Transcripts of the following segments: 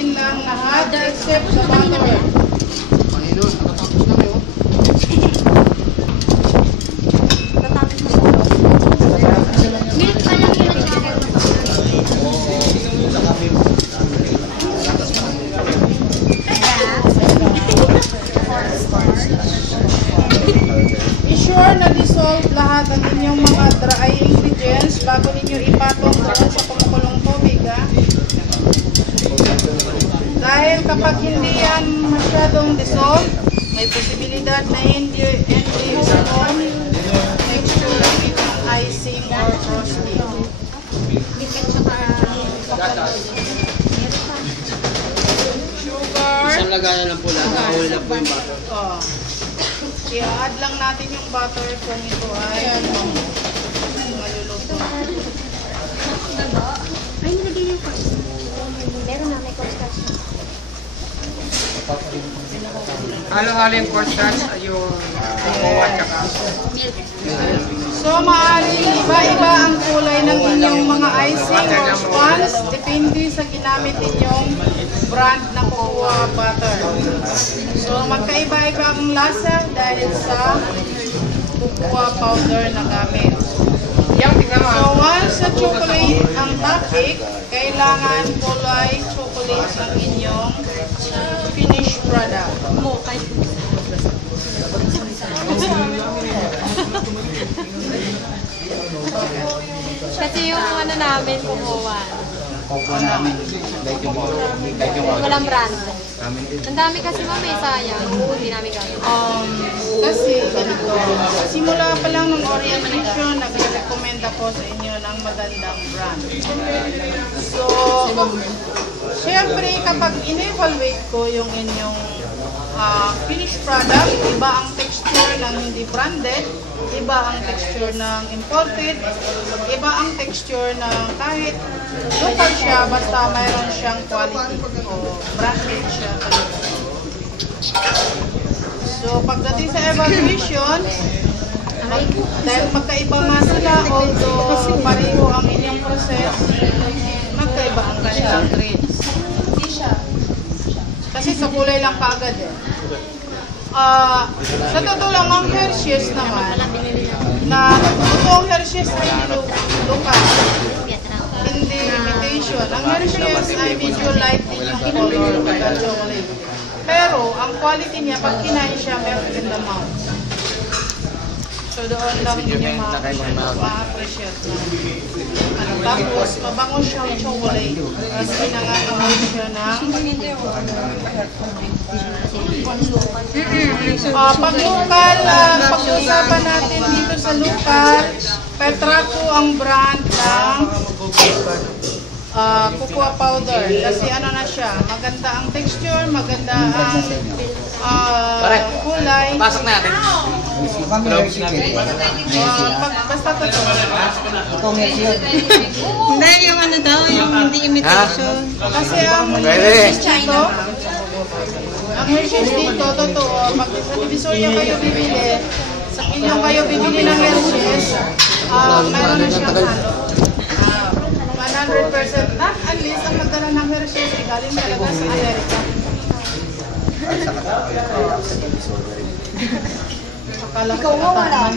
akin lang lahat except the butter. Panginoon, nakatapos na kayo. Milk pa lang yun. I-sure na dissolve lahat ang inyong mga dry ingredients bago ninyo ipatong doon sa kumukulong tubig, ha? Dahil kapag hindi yan masyadong dissolve, may posibilidad na hindi uniform texture ng itong icing or frosting. Sugar. Isang lagayan lang po lang. Nakahuli lang po yung butter. Oh. I-add lang natin yung butter kung ito ay maluluto. Ay, nilagay yung cornstarch. Meron na, may cornstarch. Halo-halo yung cornstarch, yung cocoa at saka Milk. So, maaaring iba-iba ang kulay ng inyong mga icing or sponge depende sa ginamit ninyong brand na cocoa butter. So, magkaiba-iba ang lasa dahil sa cocoa powder na gamit. yung tingnan mo. So, once sa chocolate ang topic, kailangan kulay chocolate ng inyong finished product. Kasi yung ano namin, kumuha. Cocoa namin. Like yung Walang brand. Ang dami kasi may sayang. Hindi namin gagawin. Kasi ganito, simula pa lang ng orientation, nagre-recommend ako sa inyo ng magandang brand. So, syempre kapag in-evaluate ko yung inyong finished product, iba ang texture ng hindi branded, iba ang texture ng imported, iba ang texture ng kahit local siya, basta mayroon siyang quality o branded siya talaga. So, pagdating sa evaluation, dahil magkaiba nga sila, although pareho ang inyong process, magkaiba ang kanilang grades. Kasi sa kulay lang kaagad eh. Sa totoo lang, ang Hershey's naman, na totoong Hershey's ay lokal, hindi imitation. Ang Hershey's ay medyo light din yung color of the chocolate. Pero, ang quality niya, pag kinain siya, meron in the mouth. So, doon lang ninyo ma-appreciate na. Tapos, mabango siyang chocolate. Kasi nangangamoy siya ng pag lokal, pag-usapan natin dito sa lokal, Petraco ang brand ng cocoa powder. Kasi ano na siya, maganda ang texture, maganda ang kulay. Pasok natin. Basta totoo. Hindi, yung ano daw, yung hindi imitation. Kasi ang Hershey's dito, totoo, pag sa Divisoria kayo bibili, sa inyong kayo bibili ng Hershey's, mayroon na siyang halo. 100%. At least, ang magdala ng Hershey's, galing talaga sa Amerika. Ikaw mo wala.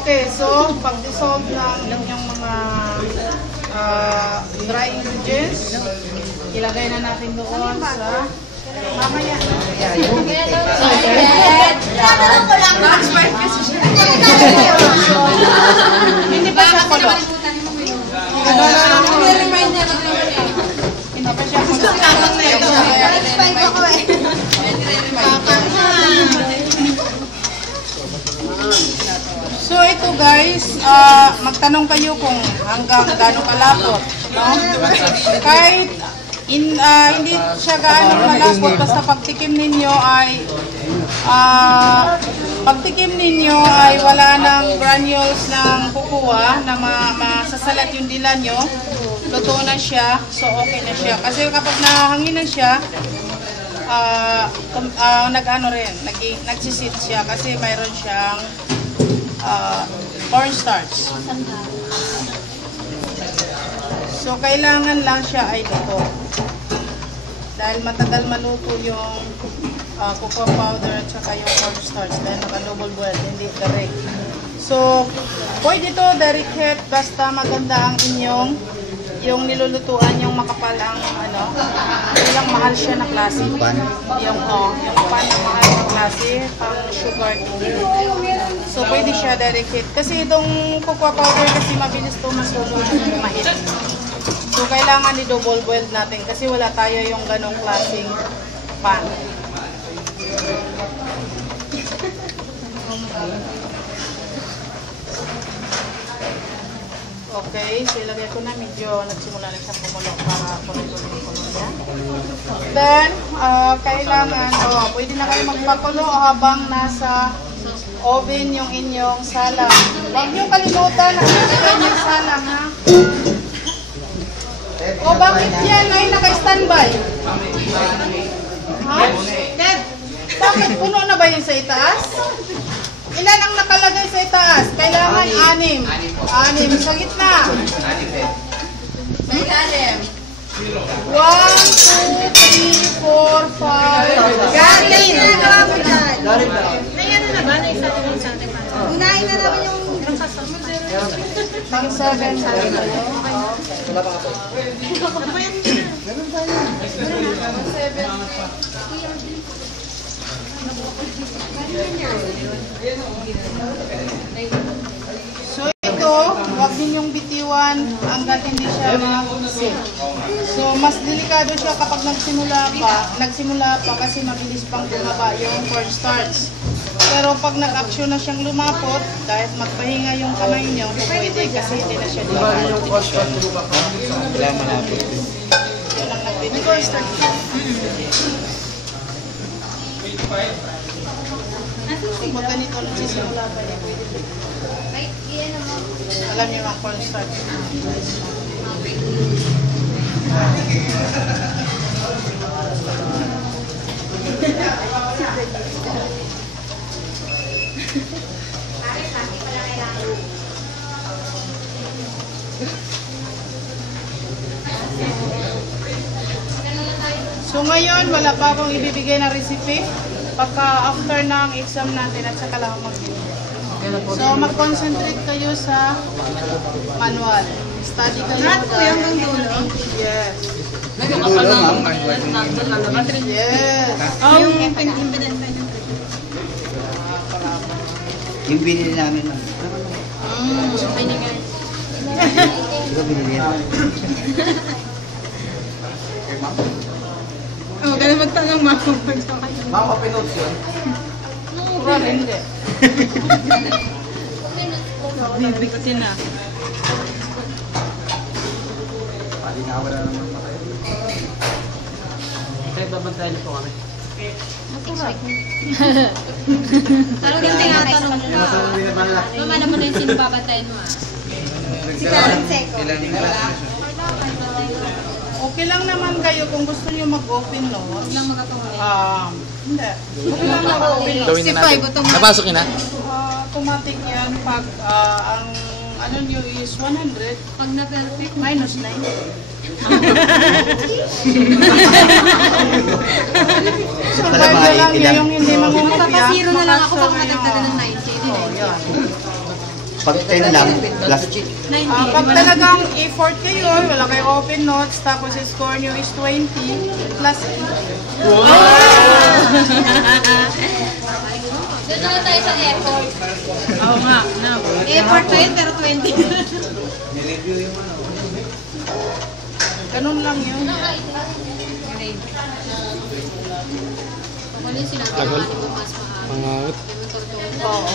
Okay, so pag-dissolve ng inyong mga dry ingredients, ilagay na natin doon sa mamaya. Hindi pa siya kulo. Hindi pa siya So ito guys, magtanong kayo kung hanggang gaano kalapot, no? Kahit hindi siya gaano malapot, basta pagtikim ninyo ay wala ng granules ng kukuha na masasalat yung dila nyo, luto na siya, so okay na siya. Kasi kapag nahanginan siya, nagsisit siya kasi mayroon siyang cornstarch. So, kailangan lang siya ay ito. Dahil matagal maluto yung cocoa powder at saka yung cornstarch dahil naka-double boiled, hindi direct. So, pwede ito direct heat basta maganda ang inyong yung nilulutuan, yung makapal ang ano, ilang mahal siya na klase. Yung pan na mahal na klase, pang sugar. So, pwede siya direct heat. Kasi itong cocoa powder kasi mabilis ito masunog ng mahit. So, kailangan i-double boiled natin kasi wala tayo yung ganong klaseng pan. Okay, so ilagay ko na medyo nagsimula na siyang kumulo para kulo-kulo niya. Then, kailangan, pwede na kayo magpakulo habang nasa oven yung inyong salang. Huwag niyo kalimutan na ilagay yung salang, ha? O bakit yan ay naka-standby? Ha? Bakit puno na ba yun sa itaas? Ilan ang nakalagay sa itaas? Kailangan 6. 6 sa gitna. May 6. 1, 2, 3, 4, 5. Galing na naman mo dyan. Ngayon na ba? Unahin na naman yung Pang 7 sa kayo. So ito, huwag ninyong bitiwan hanggat hindi siya ma-sip. So mas delikado siya kapag nagsimula pa kasi mabilis pang bumaba yung cornstarch. Pero pag nag-action na siyang lumapot, kahit magpahinga yung kamay nyo, pwede kasi hindi na siya lumapot. Wala malapit. Yun ang nagbibigay. Pag ganito nagsisimula pa niya, pwede. Alam niyo ang cornstarch. So ngayon, wala pa akong ibibigay na recipe. Pagka after ng exam natin at saka lang mag-video. So mag-concentrate kayo sa manual. Study kayo. lahat po yung dulo. Yes. Dulo, ma'am. Yes. Yung pinag-impedan. Yung binili namin, ma'am. Ito binili yan. Oh, ganun magtanong mo. Ma'am, open notes yun. Pura hindi. Bibigtin na. Palinawa na naman pa kayo. Kaya babantayan niyo po kami. Parang ganito nga tanong mo. Mamala mo na yung sino babantayan mo Si Karen Seco. Okay lang naman kayo kung gusto niyo mag-open notes. lang magkakawin. Hindi. Okay lang mag-open notes. Gawin na natin. Napasok yun, ha? Automatic yan pag ang ano nyo is 100 Pag na-perfect, minus 9. Survive na lang yun, yung hindi mangungopia. magpapasiro na lang ako pag matagdagan ng 90. Oh, yan. Pag 10 lang, plus 90. Pag talagang effort kayo, wala kayo open notes, tapos score nyo is 20 plus 8. Doon naman tayo sa effort. Oo nga. No. Effort na yun, pero 20. Ganun lang yun. Kung ano yung sinabi mo, mas mahal. Oo.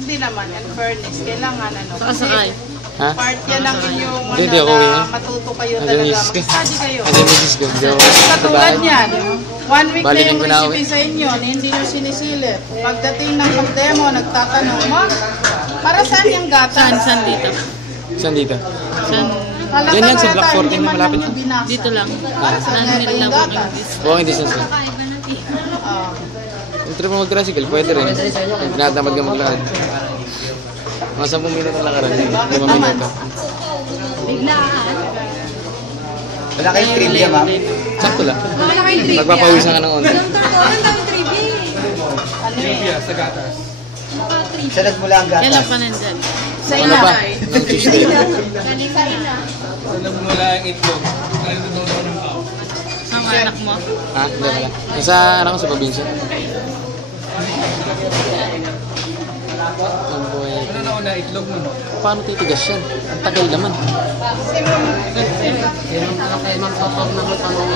Hindi naman, in fairness, kailangan ano. Sakasakay. Ha? Part yan ang inyong Hindi ako na yan. matuto kayo talaga. Mag-study kayo. Ano yung misis ko? Katulad niyan, 1 week na Bali, yung linggo na ako recipe sa inyo, hindi nyo sinisilip. Pagdating ng pag-demo, nagtatanong mo, para saan yung gata? Saan dito? Saan dito? Halata Yan yan, sa ba Block yata, 14 hindi na man malapit lang nyo binasa? Dito lang. Para saan nga ba yung gata? Walking distance lang. Kakaiba natin. Kung trip mo mag-tricycle, pwede rin. Kung tinatamad ka maglakad. Mga 10 minuto lang ka rin. 5 minuto. Biglaan. Wala kayong trivia, ma'am? Sakto lang. Wala kayong trivia. Magpapawisan ka ng onte. Yung totoo, ang daming trivia eh. Trivia sa gatas. Sa nagmula ang gatas. Yan pa nandyan. Sa Ano pa? Ng Tuesday. Galing sa ina. Wala ang itlog. Ang anak mo. Ha? Hindi wala. Nasa anak ko sa probinsya. Ang buhay. Ano na una, itlog mo, no? Paano titigas yan? Ang tagal naman. Kaya magpapag na mo tanong.